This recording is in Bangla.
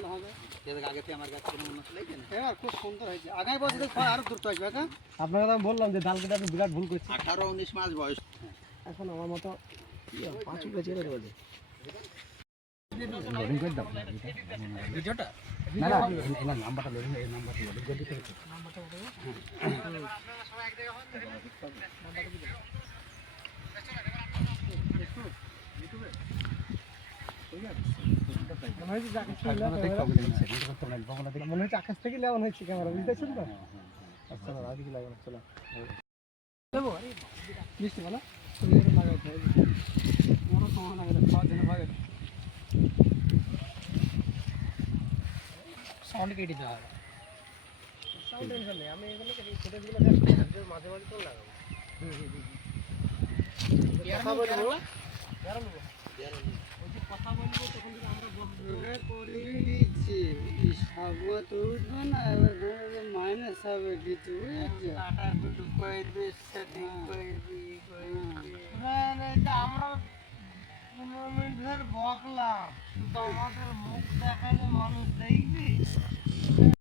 ভালো হবে। আগে থেকে আমার কাছে কোনো উন্নত লাগছে এবার খুব সুন্দর হয়েছে। আগামী বছর ফল আরো দ্রুত আসবে। হ্যাঁ আপনাকে তো আমি বললাম যে ডাল কেটে আপনি বিরাট ভুল করছেন। 18-19 মাস বয়স। এখন আমার মতো 5 উঠেছে রে বলে ভিডিওটা না না এই নাম্বারটা লোডিং এই নাম্বারটা লোডিং করে দিতে হবে। মনে হচ্ছে আকাশ থেকে লেমন হয়েছে ক্যামেরা বুঝতেছেন তো। আচ্ছা না আগে লাগানো চলো মিষ্টি বলো লাগাইতে হবে মনে সময় লাগাতে খাওয়ার জন্য ভাগে সাউন্ড কেটে দেওয়া হবে। সাউন্ড টেনশন নেই, আমি এগুলো ফুটেজগুলো মাঝে মাঝে তো লাগাবো। কথা বলবো কথা বলবো তখন যদি আমরা করে দিচ্ছি সাবত উঠবে না, এবার মাইনাস হবে কিছু টাকা দুটো করবে সেটিং করবি আমরা 15 মিনিট ধরে বকলাম, তো আমাদের মুখ দেখালে মানুষ দেখবি।